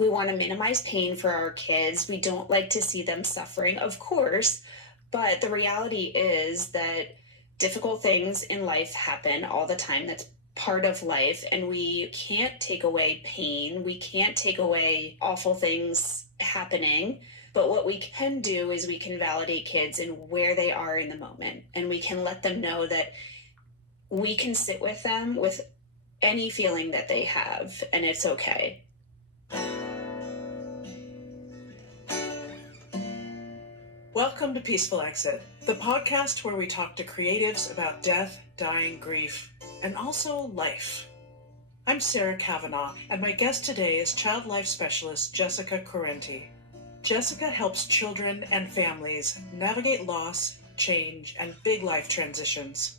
We want to minimize pain for our kids. We don't like to see them suffering, of course, but the reality is that difficult things in life happen all the time. That's part of life, and we can't take away pain. We can't take away awful things happening. But what we can do is we can validate kids in where they are in the moment, and we can let them know that we can sit with them with any feeling that they have, and it's okay. Welcome to Peaceful Exit, the podcast where we talk to creatives about death, dying, grief, and also life. I'm Sarah Cavanaugh, and my guest today is child life specialist Jessica Correnti. Jessica helps children and families navigate loss, change, and big life transitions.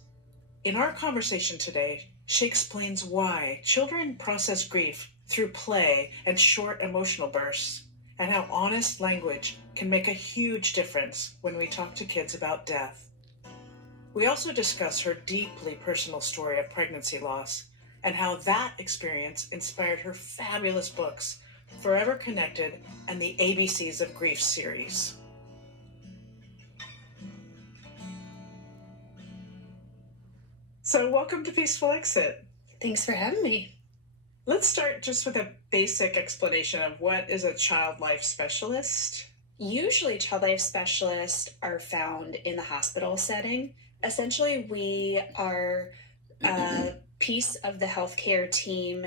In our conversation today, she explains why children process grief through play and short emotional bursts, and how honest language can make a huge difference when we talk to kids about death. We also discuss her deeply personal story of pregnancy loss and how that experience inspired her fabulous books, Forever Connected and the ABCs of Grief series. So welcome to Peaceful Exit. Thanks for having me. Let's start just with a basic explanation of what is a child life specialist. Usually child life specialists are found in the hospital setting. Essentially, we are a piece of the healthcare team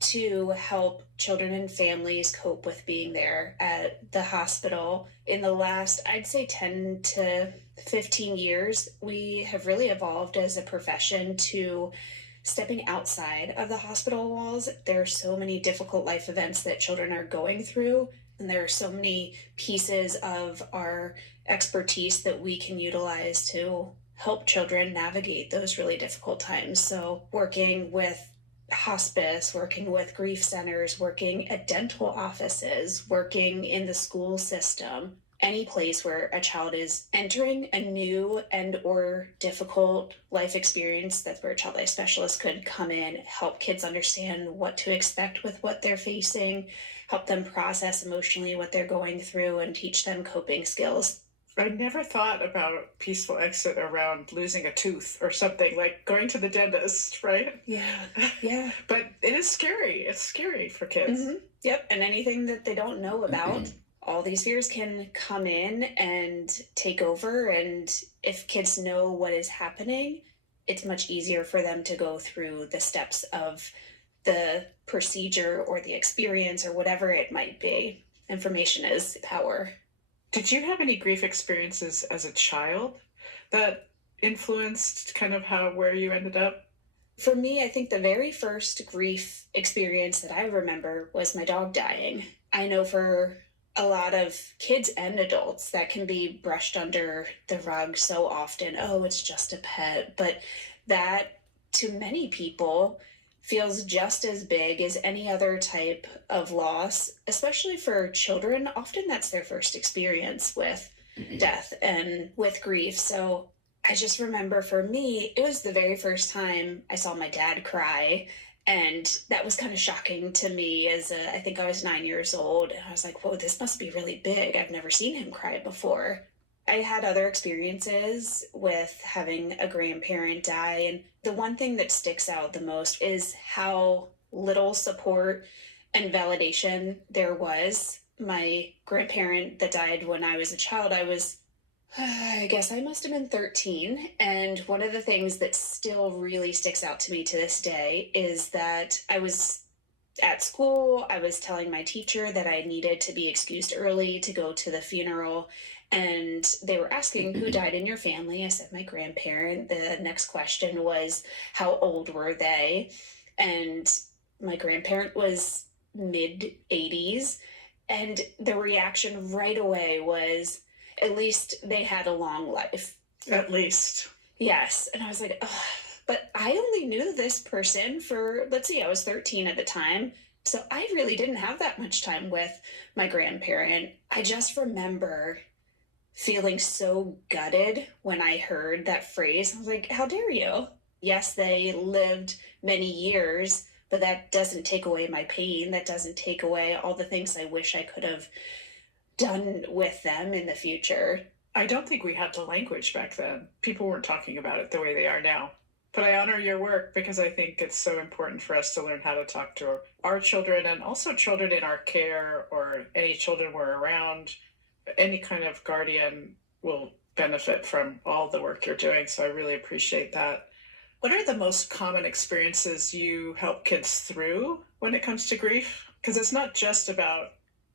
to help children and families cope with being there at the hospital. In the last, I'd say 10 to 15 years, we have really evolved as a profession to stepping outside of the hospital walls. There are so many difficult life events that children are going through, and there are so many pieces of our expertise that we can utilize to help children navigate those really difficult times. So working with hospice, working with grief centers, working at dental offices, working in the school system, any place where a child is entering a new and or difficult life experience, that's where a child life specialist could come in, help kids understand what to expect with what they're facing, help them process emotionally what they're going through, and teach them coping skills. I never thought about Peaceful Exit around losing a tooth or something, like going to the dentist, right? Yeah. But it is scary. It's scary for kids. Mm-hmm. Yep, and anything that they don't know about, all these fears can come in and take over. And if kids know what is happening, it's much easier for them to go through the steps of the procedure or the experience or whatever it might be. Information is power. Did you have any grief experiences as a child that influenced kind of where you ended up? For me, I think the very first grief experience that I remember was my dog dying. I know for a lot of kids and adults that can be brushed under the rug so often. Oh, it's just a pet. But that, to many people, feels just as big as any other type of loss, especially for children. Often that's their first experience with death and with grief. So I just remember for me, it was the very first time I saw my dad cry. And that was kind of shocking to me I think I was 9 years old. And I was like, whoa, this must be really big. I've never seen him cry before. I had other experiences with having a grandparent die. And the one thing that sticks out the most is how little support and validation there was. My grandparent that died when I was a child, I guess I must have been 13. And one of the things that still really sticks out to me to this day is that I was at school. I was telling my teacher that I needed to be excused early to go to the funeral. And they were asking, who died in your family? I said, my grandparent. The next question was, how old were they? And my grandparent was mid-80s. And the reaction right away was, at least they had a long life. At least. Yes. And I was like, ugh. But I only knew this person for, let's see, I was 13 at the time. So I really didn't have that much time with my grandparent. I just remember feeling so gutted when I heard that phrase. I was like, how dare you? Yes, they lived many years, but that doesn't take away my pain. That doesn't take away all the things I wish I could have done with them in the future. I don't think we had the language back then. People weren't talking about it the way they are now. But I honor your work because I think it's so important for us to learn how to talk to our children and also children in our care or any children we're around. Any kind of guardian will benefit from all the work you're doing. So I really appreciate that. What are the most common experiences you help kids through when it comes to grief? Because it's not just about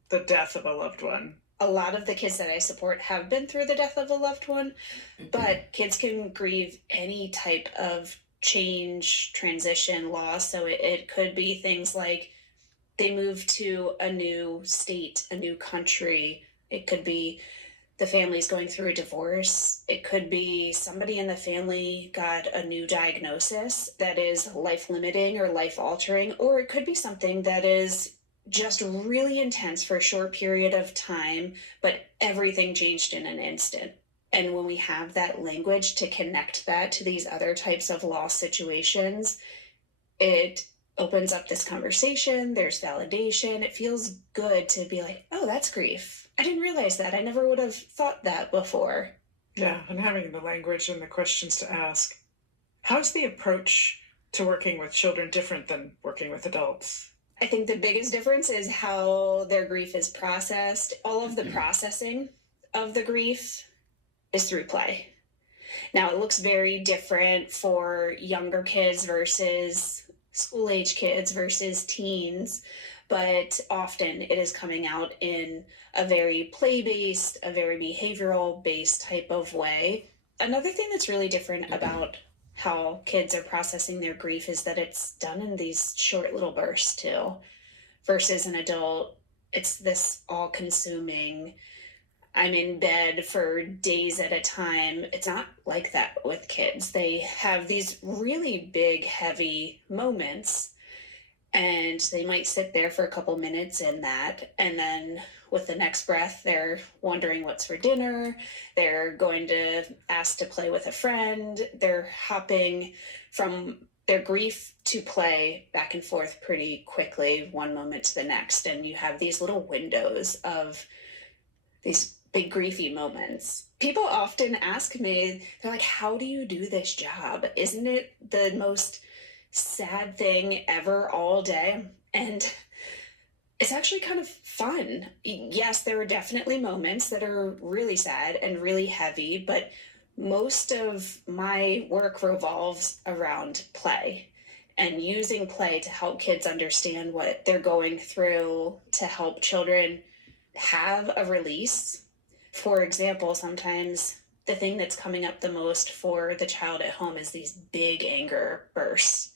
the death of a loved one. A lot of the kids that I support have been through the death of a loved one, but kids can grieve any type of change, transition, loss. So it could be things like they move to a new state, a new country. It could be the family's going through a divorce. It could be somebody in the family got a new diagnosis that is life limiting or life altering, or it could be something that is just really intense for a short period of time, but everything changed in an instant. And when we have that language to connect that to these other types of loss situations, it opens up this conversation. There's validation. It feels good to be like, oh, that's grief. I didn't realize that. I never would have thought that before. Yeah, and having the language and the questions to ask. How's the approach to working with children different than working with adults? I think the biggest difference is how their grief is processed. All of the processing of the grief is through play. Now, it looks very different for younger kids versus school-age kids versus teens, but often it is coming out in a very play-based, a very behavioral-based type of way. Another thing that's really different about how kids are processing their grief is that it's done in these short little bursts too, versus an adult. It's this all-consuming, I'm in bed for days at a time. It's not like that with kids. They have these really big, heavy moments, and they might sit there for a couple minutes in that, and then with the next breath, they're wondering what's for dinner. They're going to ask to play with a friend. They're hopping from their grief to play back and forth pretty quickly, one moment to the next. And you have these little windows of these big griefy moments. People often ask me, they're like, how do you do this job? Isn't it the most sad thing ever all day? And it's actually kind of fun. Yes, there are definitely moments that are really sad and really heavy, but most of my work revolves around play and using play to help kids understand what they're going through, to help children have a release. For example, sometimes the thing that's coming up the most for the child at home is these big anger bursts.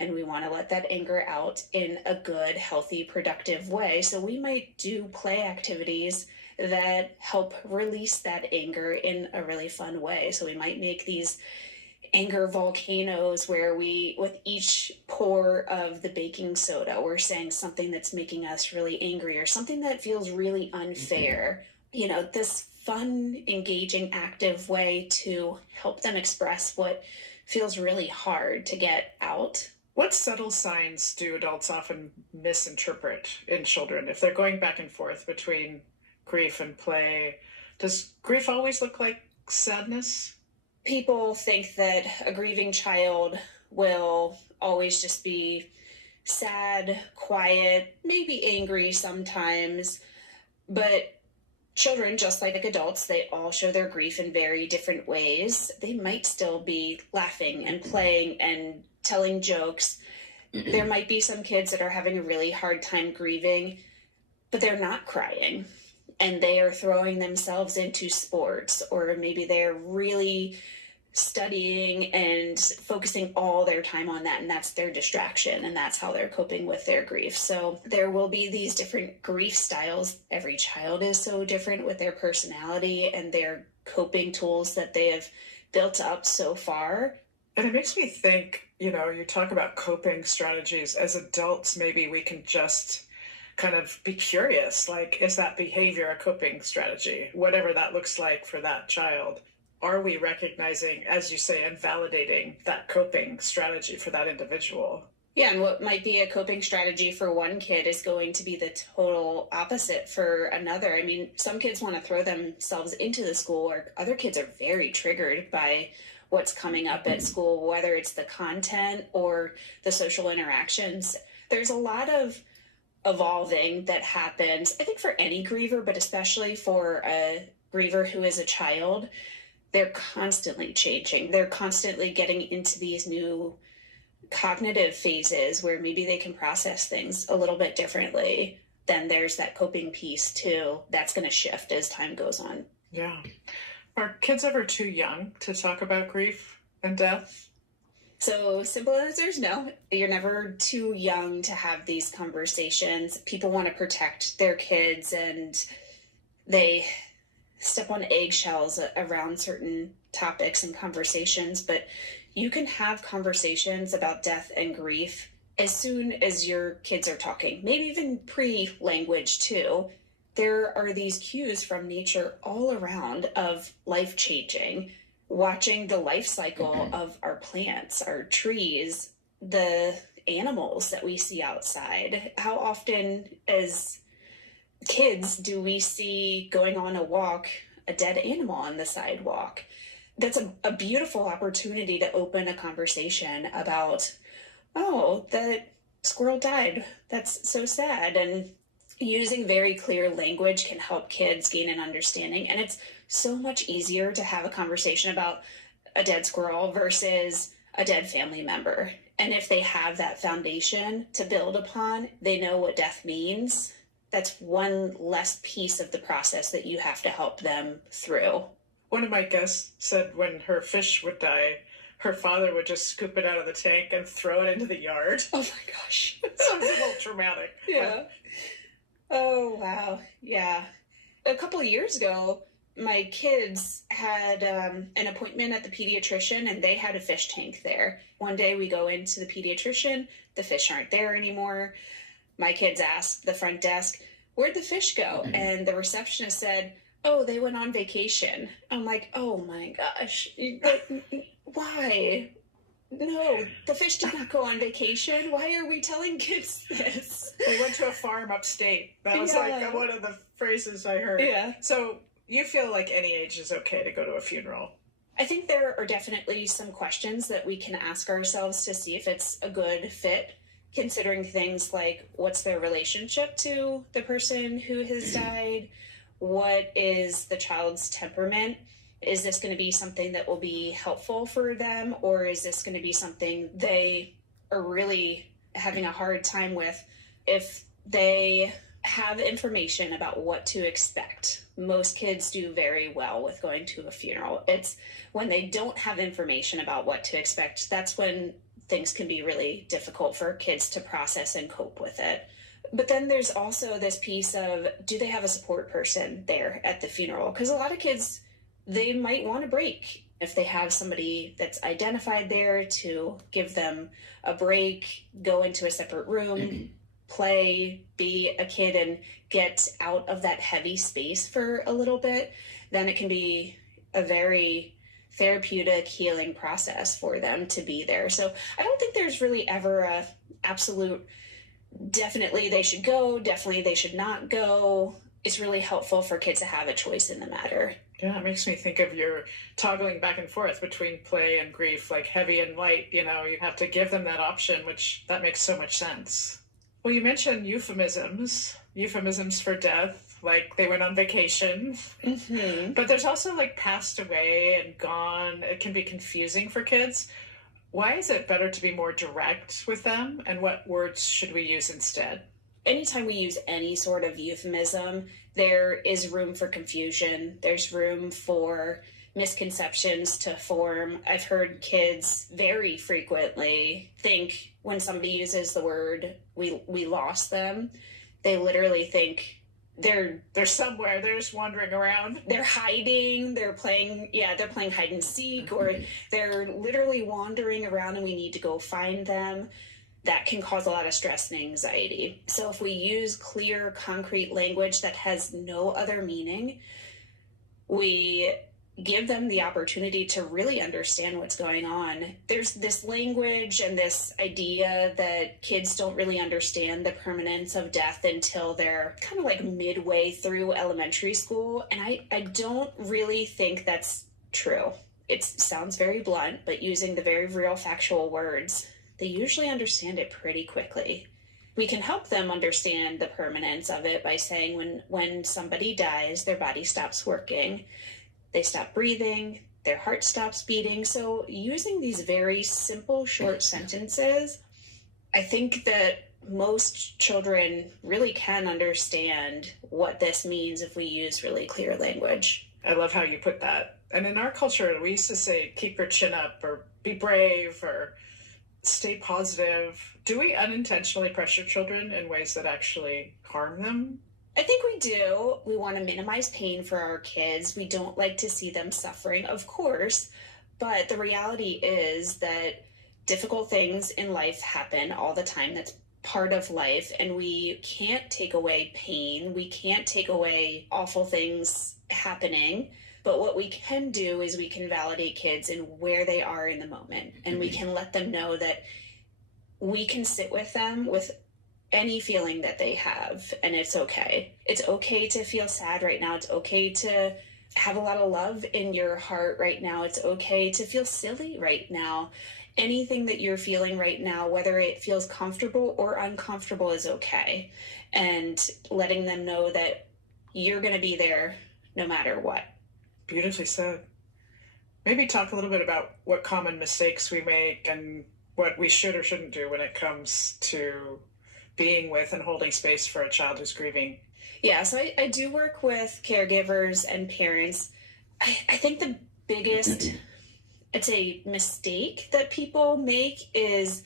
And we want to let that anger out in a good, healthy, productive way. So we might do play activities that help release that anger in a really fun way. So we might make these anger volcanoes where we, with each pour of the baking soda, we're saying something that's making us really angry or something that feels really unfair. You know, this fun, engaging, active way to help them express what feels really hard to get out. What subtle signs do adults often misinterpret in children if they're going back and forth between grief and play? Does grief always look like sadness? People think that a grieving child will always just be sad, quiet, maybe angry sometimes, but children, just like adults, they all show their grief in very different ways. They might still be laughing and playing and telling jokes. There might be some kids that are having a really hard time grieving, but they're not crying and they are throwing themselves into sports, or maybe they're really studying and focusing all their time on that, and that's their distraction, and that's how they're coping with their grief. So there will be these different grief styles. Every child is so different with their personality and their coping tools that they have built up so far. And it makes me think, you know, you talk about coping strategies. As adults, maybe we can just kind of be curious, like, is that behavior a coping strategy? Whatever that looks like for that child. Are we recognizing, as you say, and validating that coping strategy for that individual? Yeah, and what might be a coping strategy for one kid is going to be the total opposite for another. I mean, some kids want to throw themselves into the school, or other kids are very triggered by what's coming up at school, whether it's the content or the social interactions. There's a lot of evolving that happens, I think, for any griever, but especially for a griever who is a child. They're constantly changing. They're constantly getting into these new cognitive phases where maybe they can process things a little bit differently. Then there's that coping piece too. That's going to shift as time goes on. Yeah. Are kids ever too young to talk about grief and death? So simple answer is no. You're never too young to have these conversations. People want to protect their kids and they step on eggshells around certain topics and conversations, but you can have conversations about death and grief as soon as your kids are talking, maybe even pre-language too. There are these cues from nature all around of life changing, watching the life cycle of our plants, our trees, the animals that we see outside. How often as kids do we see going on a walk a dead animal on the sidewalk? That's a beautiful opportunity to open a conversation about, oh, that squirrel died. That's so sad. And using very clear language can help kids gain an understanding. And it's so much easier to have a conversation about a dead squirrel versus a dead family member. And if they have that foundation to build upon, they know what death means. That's one less piece of the process that you have to help them through. One of my guests said when her fish would die, her father would just scoop it out of the tank and throw it into the yard. Oh my gosh. Sounds a little traumatic. Yeah. Oh, wow. Yeah. A couple of years ago, my kids had an appointment at the pediatrician and they had a fish tank there. One day we go into the pediatrician, the fish aren't there anymore. My kids asked the front desk, where'd the fish go? And the receptionist said, oh, they went on vacation. I'm like, oh my gosh, why? No, the fish did not go on vacation. Why are we telling kids this? They went to a farm upstate. That was like one of the phrases I heard. Yeah. So you feel like any age is okay to go to a funeral? I think there are definitely some questions that we can ask ourselves to see if it's a good fit, considering things like what's their relationship to the person who has died? What is the child's temperament? Is this going to be something that will be helpful for them, or is this going to be something they are really having a hard time with? If they have information about what to expect, most kids do very well with going to a funeral. It's when they don't have information about what to expect, that's when things can be really difficult for kids to process and cope with it. But then there's also this piece of, do they have a support person there at the funeral? Because a lot of kids, they might want a break. If they have somebody that's identified there to give them a break, go into a separate room, play, be a kid, and get out of that heavy space for a little bit, then it can be a very therapeutic healing process for them to be there. So I don't think there's really ever a absolute definitely they should go, definitely they should not go. It's really helpful for kids to have a choice in the matter. Yeah, it makes me think of your toggling back and forth between play and grief, like heavy and light. You know, you have to give them that option, which that makes so much sense. Well, you mentioned euphemisms for death, like they went on vacation. Mm-hmm. But there's also like passed away and gone. It can be confusing for kids. Why is it better to be more direct with them, and what words should we use instead? Anytime we use any sort of euphemism, there is room for confusion. There's room for misconceptions to form. I've heard kids very frequently think when somebody uses the word, we lost them, they literally think they're somewhere, they're just wandering around. They're hiding, they're playing hide and seek, or they're literally wandering around and we need to go find them. That can cause a lot of stress and anxiety. So if we use clear, concrete language that has no other meaning, we give them the opportunity to really understand what's going on. There's this language and this idea that kids don't really understand the permanence of death until they're kind of like midway through elementary school. And I don't really think that's true. It sounds very blunt, but using the very real factual words, they usually understand it pretty quickly. We can help them understand the permanence of it by saying when somebody dies, their body stops working. They stop breathing, their heart stops beating. So using these very simple, short sentences, I think that most children really can understand what this means if we use really clear language. I love how you put that. And in our culture, we used to say, keep your chin up, or be brave, or stay positive. Do we unintentionally pressure children in ways that actually harm them? I think we do. We want to minimize pain for our kids. We don't like to see them suffering, of course. But the reality is that difficult things in life happen all the time. That's part of life. And we can't take away pain. We can't take away awful things happening. But what we can do is we can validate kids in where they are in the moment. And we can let them know that we can sit with them with any feeling that they have, and it's okay. It's okay to feel sad right now. It's okay to have a lot of love in your heart right now. It's okay to feel silly right now. Anything that you're feeling right now, whether it feels comfortable or uncomfortable, is okay. And letting them know that you're going to be there no matter what. Beautifully said. Maybe talk a little bit about what common mistakes we make and what we should or shouldn't do when it comes to being with and holding space for a child who's grieving. Yeah, so I do work with caregivers and parents. I think the biggest, I'd say, mistake that people make is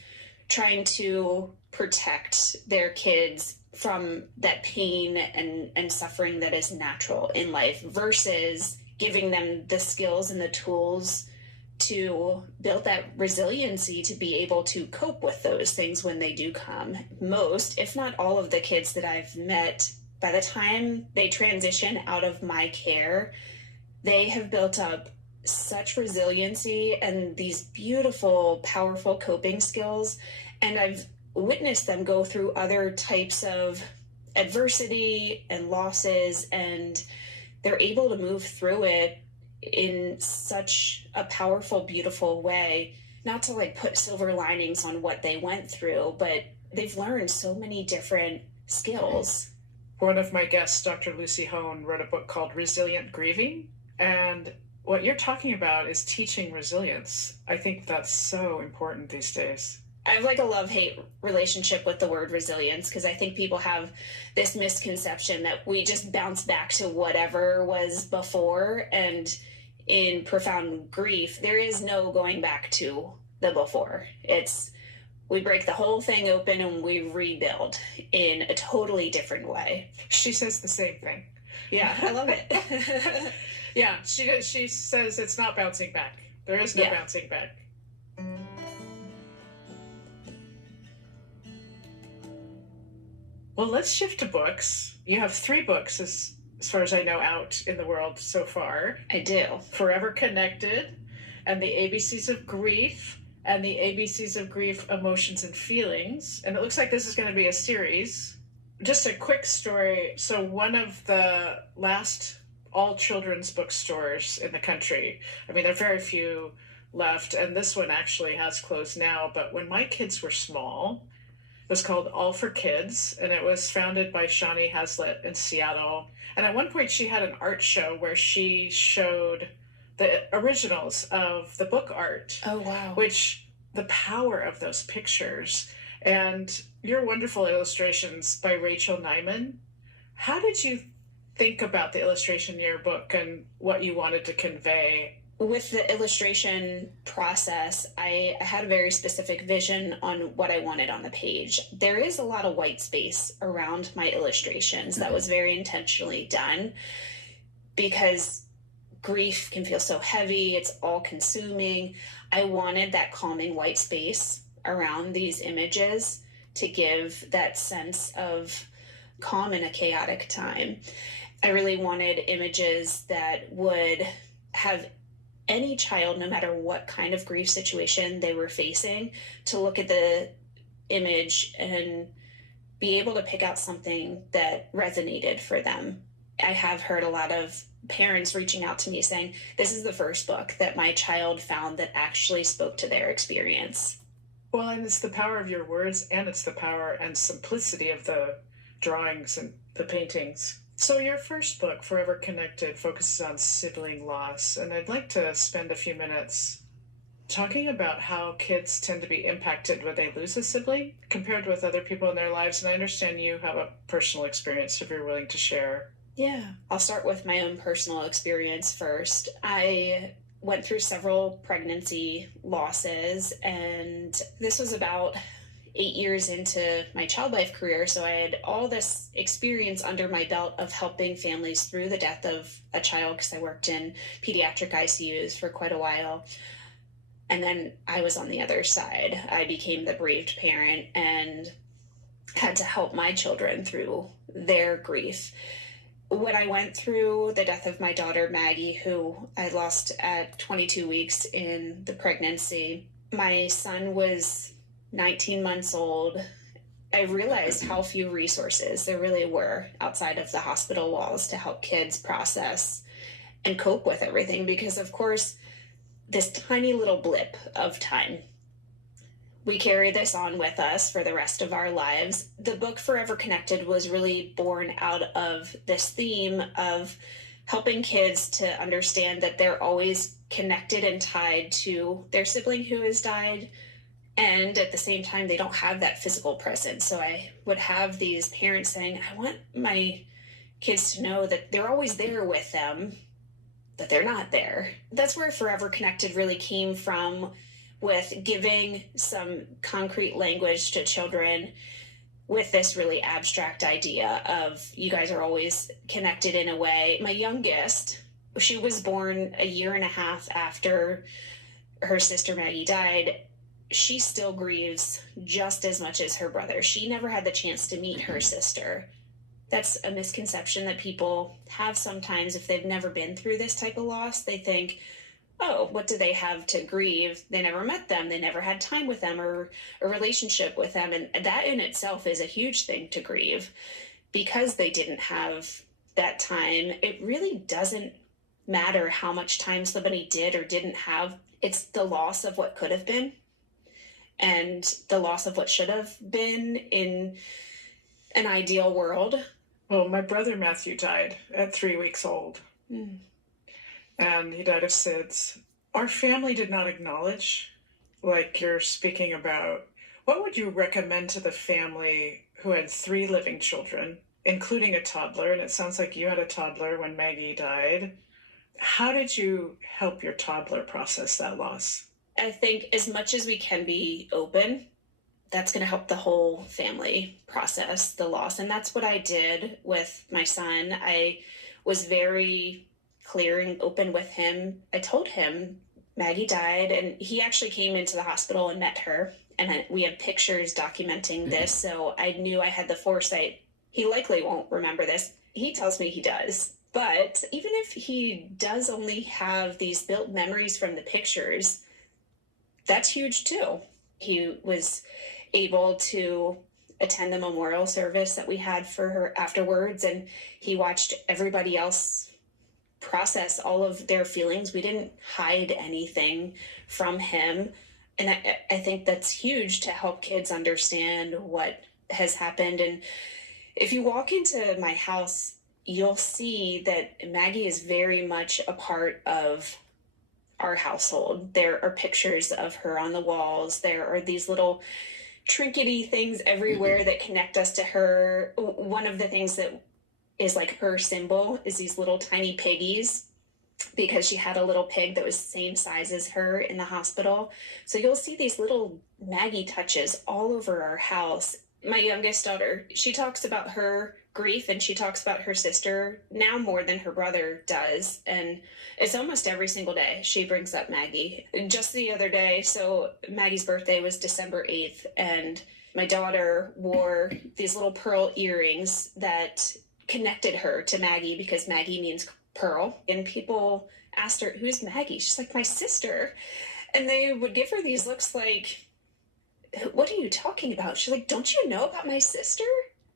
trying to protect their kids from that pain and suffering that is natural in life versus giving them the skills and the tools to build that resiliency to be able to cope with those things when they do come. Most, if not all of the kids that I've met, by the time they transition out of my care, they have built up such resiliency and these beautiful, powerful coping skills. And I've witnessed them go through other types of adversity and losses, and they're able to move through it in such a powerful, beautiful way. Not to like put silver linings on what they went through, but they've learned so many different skills. One of my guests, Dr. Lucy Hone, wrote a book called Resilient Grieving. And what you're talking about is teaching resilience. I think that's so important these days. I have like a love-hate relationship with the word resilience because I think people have this misconception that we just bounce back to whatever was before. And in profound grief, there is no going back to the before. We break the whole thing open and we rebuild in a totally different way. She says the same thing. Yeah, I love it. Yeah, she says it's not bouncing back. There is no bouncing back. Well, let's shift to books. You have 3 books, as far as I know, out in the world so far. I do. Forever Connected, and the ABCs of Grief, and the ABCs of Grief, Emotions and Feelings. And it looks like this is going to be a series. Just a quick story. So one of the last all children's bookstores in the country, I mean, there are very few left, and this one actually has closed now, but when my kids were small, it was called All for Kids, and it was founded by Shawnee Hazlitt in Seattle. And at one point she had an art show where she showed the originals of the book art. Oh, wow. Which, the power of those pictures and your wonderful illustrations by Rachel Nyman. How did you think about the illustration in your book and what you wanted to convey? With the illustration process, I had a very specific vision on what I wanted on the page. There is a lot of white space around my illustrations. That was very intentionally done because grief can feel so heavy. It's all consuming. I wanted that calming white space around these images to give that sense of calm in a chaotic time. I really wanted images that would have any child, no matter what kind of grief situation they were facing, to look at the image and be able to pick out something that resonated for them. I have heard a lot of parents reaching out to me saying, this is the first book that my child found that actually spoke to their experience. Well, and it's the power of your words, and it's the power and simplicity of the drawings and the paintings. So your first book, Forever Connected, focuses on sibling loss, and I'd like to spend a few minutes talking about how kids tend to be impacted when they lose a sibling compared with other people in their lives. And I understand you have a personal experience, if you're willing to share. Yeah, I'll start with my own personal experience first. I went through several pregnancy losses, and this was about 8 years into my child life career. So I had all this experience under my belt of helping families through the death of a child, because I worked in pediatric ICUs for quite a while. And then I was on the other side. I became the bereaved parent and had to help my children through their grief. When I went through the death of my daughter, Maggie, who I lost at 22 weeks in the pregnancy, my son was 19 months old. I realized how few resources there really were outside of the hospital walls to help kids process and cope with everything, because, of course, this tiny little blip of time, we carry this on with us for the rest of our lives. The book Forever Connected was really born out of this theme of helping kids to understand that they're always connected and tied to their sibling who has died, and at the same time they don't have that physical presence. So I would have these parents saying, I want my kids to know that they're always there with them, but they're not there. That's where Forever Connected really came from, with giving some concrete language to children with this really abstract idea of you guys are always connected in a way. My youngest, she was born a year and a half after her sister Maggie died. She still grieves just as much as her brother. She never had the chance to meet her sister. That's a misconception that people have sometimes if they've never been through this type of loss. They think, oh, what do they have to grieve? They never met them. They never had time with them or a relationship with them. And that in itself is a huge thing to grieve, because they didn't have that time. It really doesn't matter how much time somebody did or didn't have. It's the loss of what could have been and the loss of what should have been in an ideal world. Well, my brother Matthew died at 3 weeks old. And he died of SIDS. Our family did not acknowledge, like you're speaking about. What would you recommend to the family who had 3 living children, including a toddler? And it sounds like you had a toddler when Maggie died. How did you help your toddler process that loss? I think as much as we can be open, that's going to help the whole family process the loss. And that's what I did with my son. I was very clear and open with him. I told him Maggie died, and he actually came into the hospital and met her. And we have pictures documenting this. So I knew I had the foresight. He likely won't remember this. He tells me he does. But even if he does only have these built memories from the pictures, that's huge too. He was able to attend the memorial service that we had for her afterwards, and he watched everybody else process all of their feelings. We didn't hide anything from him. And I think that's huge to help kids understand what has happened. And if you walk into my house, you'll see that Maggie is very much a part of our household. There are pictures of her on the walls. There are these little trinkety things everywhere that connect us to her. One of the things that is like her symbol is these little tiny piggies, because she had a little pig that was the same size as her in the hospital. So you'll see these little Maggie touches all over our house. My youngest daughter, she talks about her grief and she talks about her sister now more than her brother does. And it's almost every single day she brings up Maggie. Just the other day, so Maggie's birthday was December 8th, and my daughter wore these little pearl earrings that connected her to Maggie, because Maggie means pearl. And people asked her, "Who's Maggie?" She's like, "My sister." And they would give her these looks like, "What are you talking about?" She's like, "Don't you know about my sister?"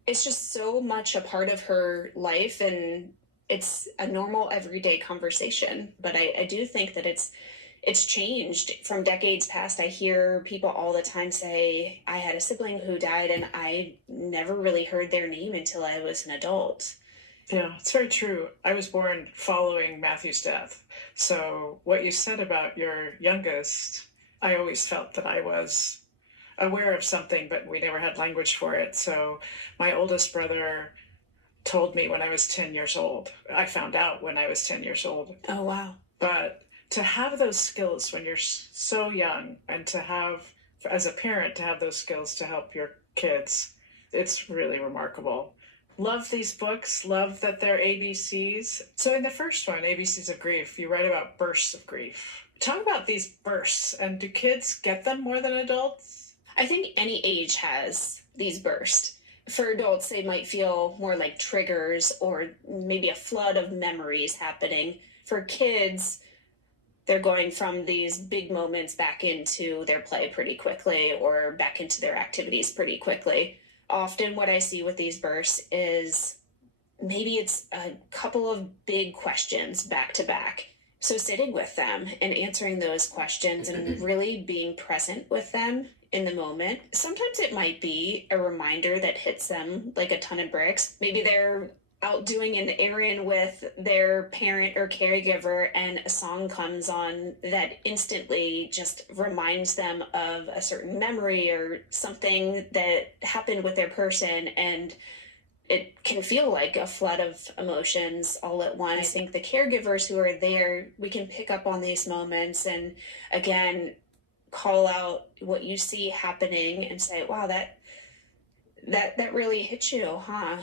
It's just so much a part of her life, and it's a normal everyday conversation. But I do think that it's changed from decades past. I hear people all the time say, "I had a sibling who died and I never really heard their name until I was an adult." Yeah, it's very true. I was born following Matthew's death. So what you said about your youngest, I always felt that I was aware of something, but we never had language for it. So my oldest brother told me when I was 10 years old. I found out when I was 10 years old. Oh, wow. But to have those skills when you're so young, and to have, as a parent, to have those skills to help your kids, it's really remarkable. Love these books, love that they're ABCs. So in the first one, ABCs of Grief, you write about bursts of grief. Talk about these bursts, and do kids get them more than adults? I think any age has these bursts. For adults, they might feel more like triggers or maybe a flood of memories happening. For kids, they're going from these big moments back into their play pretty quickly or back into their activities pretty quickly. Often what I see with these bursts is maybe it's a couple of big questions back to back. So sitting with them and answering those questions and really being present with them in the moment. Sometimes it might be a reminder that hits them like a ton of bricks. Maybe they're out doing an errand with their parent or caregiver and a song comes on that instantly just reminds them of a certain memory or something that happened with their person, and it can feel like a flood of emotions all at once. I think the caregivers who are there, we can pick up on these moments and again call out what you see happening and say, "Wow, that really hit you, huh?"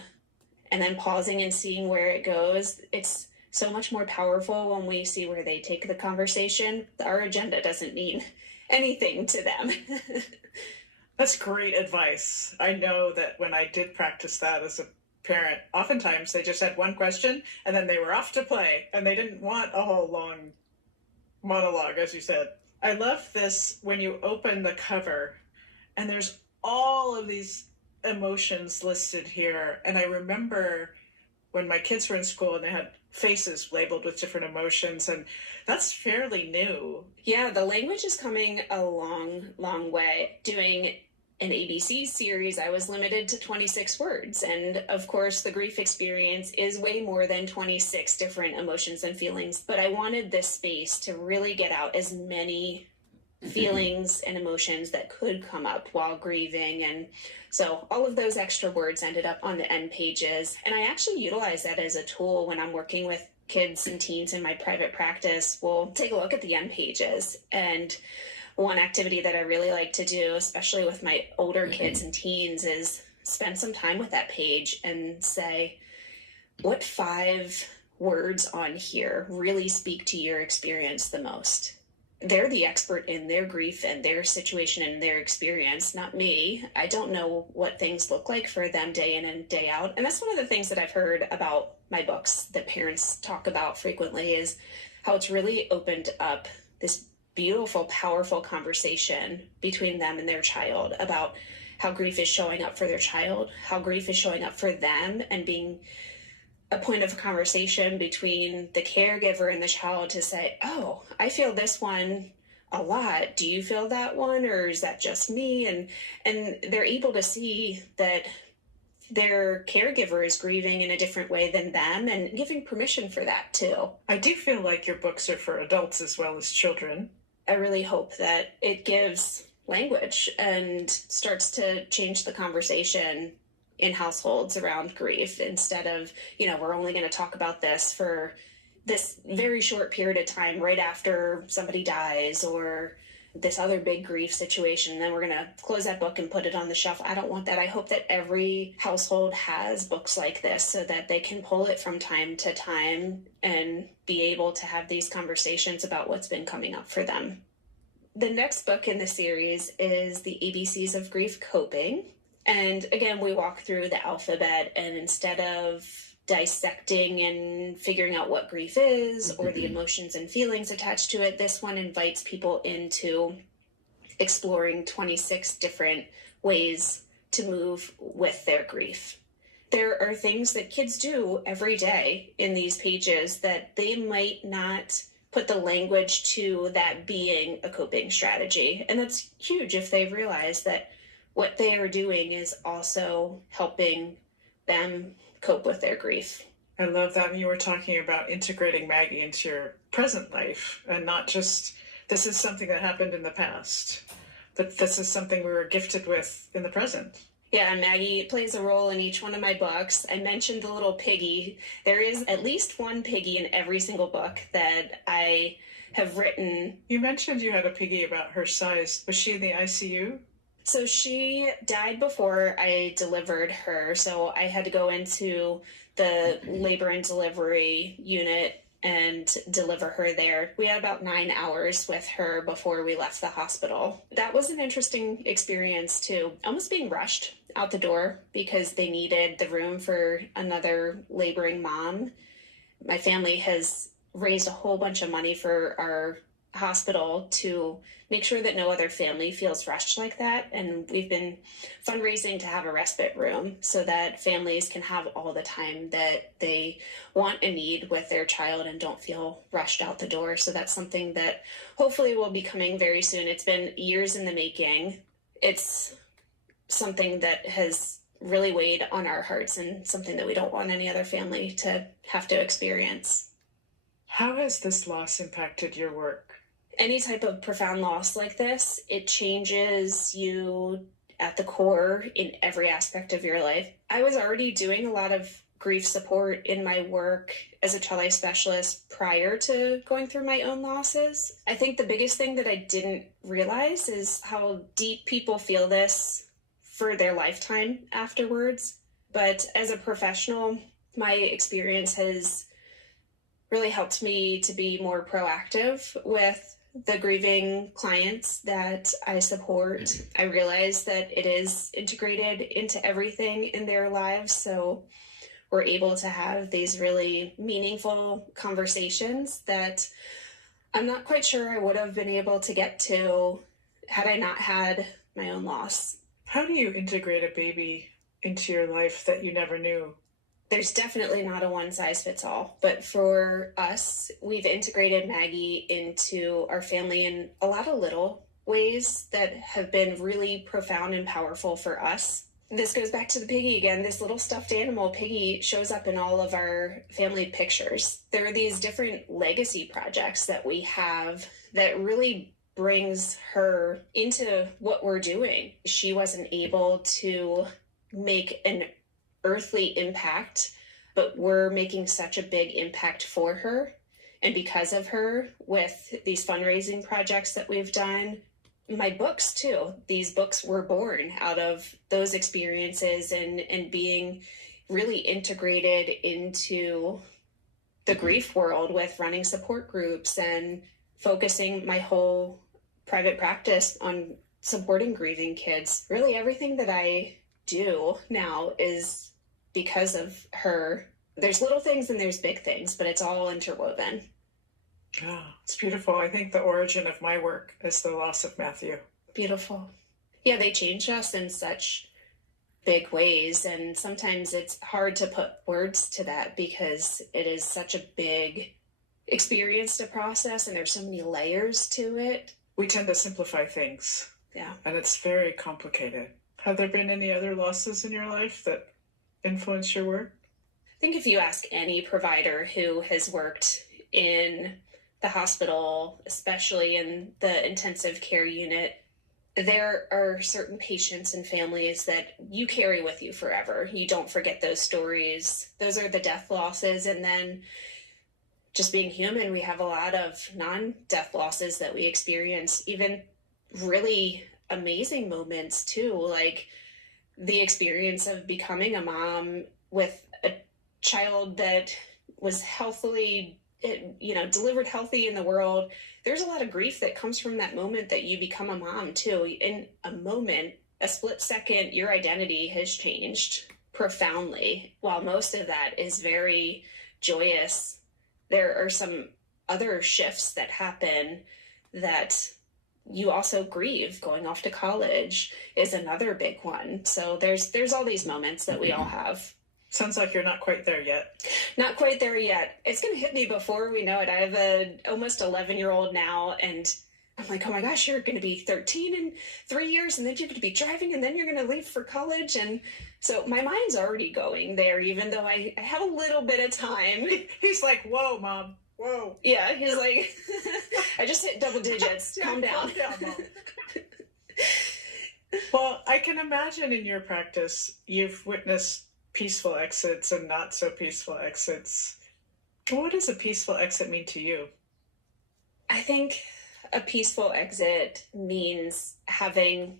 And then pausing and seeing where it goes. It's so much more powerful when we see where they take the conversation. Our agenda doesn't mean anything to them. That's great advice. I know that when I did practice that as a parent, oftentimes they just had one question and then they were off to play and they didn't want a whole long monologue, as you said. I love this when you open the cover and there's all of these emotions listed here. And I remember when my kids were in school and they had faces labeled with different emotions, and that's fairly new. Yeah, the language is coming a long way. Doing an ABC series, I was limited to 26 words. And of course, the grief experience is way more than 26 different emotions and feelings. But I wanted this space to really get out as many feelings and emotions that could come up while grieving. And so all of those extra words ended up on the end pages. And I actually utilize that as a tool when I'm working with kids and teens in my private practice. We'll take a look at the end pages. And one activity that I really like to do, especially with my older kids and teens, is spend some time with that page and say, what 5 words on here really speak to your experience the most? They're the expert in their grief and their situation and their experience, not me. I don't know what things look like for them day in and day out. And that's one of the things that I've heard about my books that parents talk about frequently, is how it's really opened up this beautiful, powerful conversation between them and their child about how grief is showing up for their child, how grief is showing up for them, and being a point of conversation between the caregiver and the child to say, "Oh, I feel this one a lot. Do you feel that one, or is that just me?" And they're able to see that their caregiver is grieving in a different way than them, and giving permission for that too. I do feel like your books are for adults as well as children. I really hope that it gives language and starts to change the conversation in households around grief, instead of, we're only going to talk about this for this very short period of time right after somebody dies or this other big grief situation, and then we're going to close that book and put it on the shelf. I don't want that. I hope that every household has books like this so that they can pull it from time to time and be able to have these conversations about what's been coming up for them. The next book in the series is the ABCs of Grief Coping. And again, we walk through the alphabet, and instead of dissecting and figuring out what grief is or the emotions and feelings attached to it. This one invites people into exploring 26 different ways to move with their grief. There are things that kids do every day in these pages that they might not put the language to that being a coping strategy. And that's huge if they realize that what they are doing is also helping them cope with their grief. I love that you were talking about integrating Maggie into your present life and not just this is something that happened in the past, but this is something we were gifted with in the present. Yeah, Maggie plays a role in each one of my books. I mentioned the little piggy. There is at least one piggy in every single book that I have written. You mentioned you had a piggy about her size. Was she in the ICU? So she died before I delivered her. So I had to go into the labor and delivery unit and deliver her there. We had about 9 hours with her before we left the hospital. That was an interesting experience too, almost being rushed out the door because they needed the room for another laboring mom. My family has raised a whole bunch of money for our hospital to make sure that no other family feels rushed like that. And we've been fundraising to have a respite room so that families can have all the time that they want and need with their child and don't feel rushed out the door. So that's something that hopefully will be coming very soon. It's been years in the making. It's something that has really weighed on our hearts and something that we don't want any other family to have to experience. How has this loss impacted your work? Any type of profound loss like this, it changes you at the core in every aspect of your life. I was already doing a lot of grief support in my work as a child life specialist prior to going through my own losses. I think the biggest thing that I didn't realize is how deep people feel this for their lifetime afterwards. But as a professional, my experience has really helped me to be more proactive with the grieving clients that I support. I realize that it is integrated into everything in their lives, so we're able to have these really meaningful conversations that I'm not quite sure I would have been able to get to had I not had my own loss. How do you integrate a baby into your life that you never knew? There's definitely not a one-size-fits-all, but for us, we've integrated Maggie into our family in a lot of little ways that have been really profound and powerful for us. This goes back to the piggy again. This little stuffed animal piggy shows up in all of our family pictures. There are these different legacy projects that we have that really brings her into what we're doing. She wasn't able to make an earthly impact, but we're making such a big impact for her and because of her with these fundraising projects that we've done. My books too, these books were born out of those experiences and being really integrated into the grief world with running support groups and focusing my whole private practice on supporting grieving kids. Really everything that I do now is because of her. There's little things and there's big things, but it's all interwoven. Oh, it's beautiful. I think the origin of my work is the loss of Matthew. Beautiful. Yeah, they change us in such big ways, and sometimes it's hard to put words to that because it is such a big experience to process and there's so many layers to it. We tend to simplify things. Yeah. And it's very complicated. Have there been any other losses in your life that influence your work? I think if you ask any provider who has worked in the hospital, especially in the intensive care unit, there are certain patients and families that you carry with you forever. You don't forget those stories. Those are the death losses. And then just being human, we have a lot of non-death losses that we experience, even really amazing moments too, like the experience of becoming a mom with a child that was healthily, delivered healthy in the world. There's a lot of grief that comes from that moment that you become a mom too. In a moment, a split second, your identity has changed. profoundly. While most of that is very joyous, there are some other shifts that happen that you also grieve. Going off to college is another big one. So there's all these moments that we all have. Sounds like you're not quite there yet. Not quite there yet. It's going to hit me before we know it. I have an almost 11-year-old now, and I'm like, oh my gosh, you're going to be 13 in 3 years, and then you're going to be driving, and then you're going to leave for college. And so my mind's already going there, even though I have a little bit of time. He's like, whoa, Mom. Whoa. Yeah, he's like, I just hit double digits. Calm down. Calm down, Mom. Well, I can imagine in your practice, you've witnessed peaceful exits and not so peaceful exits. What does a peaceful exit mean to you? I think a peaceful exit means having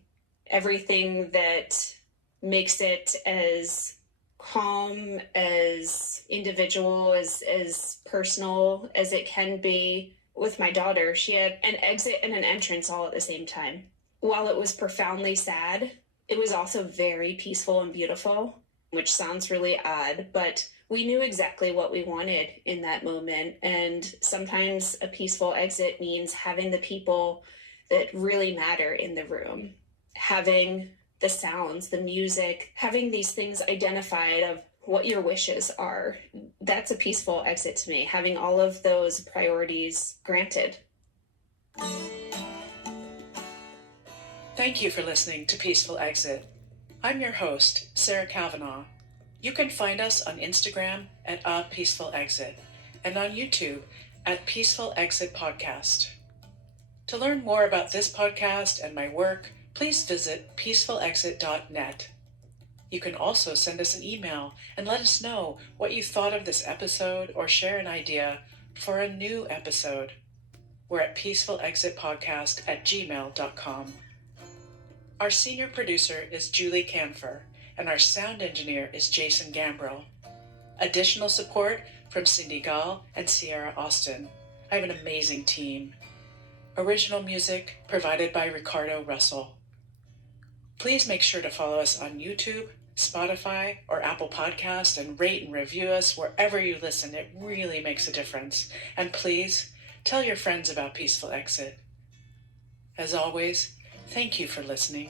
everything that makes it as calm, as individual, as personal as it can be. With my daughter, she had an exit and an entrance all at the same time. While it was profoundly sad, it was also very peaceful and beautiful, which sounds really odd, but we knew exactly what we wanted in that moment. And sometimes a peaceful exit means having the people that really matter in the room, having the sounds, the music, having these things identified of what your wishes are. That's a peaceful exit to me, having all of those priorities granted. Thank you for listening to Peaceful Exit. I'm your host, Sarah Kavanaugh. You can find us on Instagram at A Peaceful Exit and on YouTube at Peaceful Exit Podcast. To learn more about this podcast and my work, please visit peacefulexit.net. You can also send us an email and let us know what you thought of this episode or share an idea for a new episode. We're at peacefulexitpodcast@gmail.com. Our senior producer is Julie Camphor, and our sound engineer is Jason Gambrill. Additional support from Cindy Gall and Sierra Austin. I have an amazing team. Original music provided by Ricardo Russell. Please make sure to follow us on YouTube, Spotify, or Apple Podcast, and rate and review us wherever you listen. It really makes a difference. And please tell your friends about Peaceful Exit. As always, thank you for listening.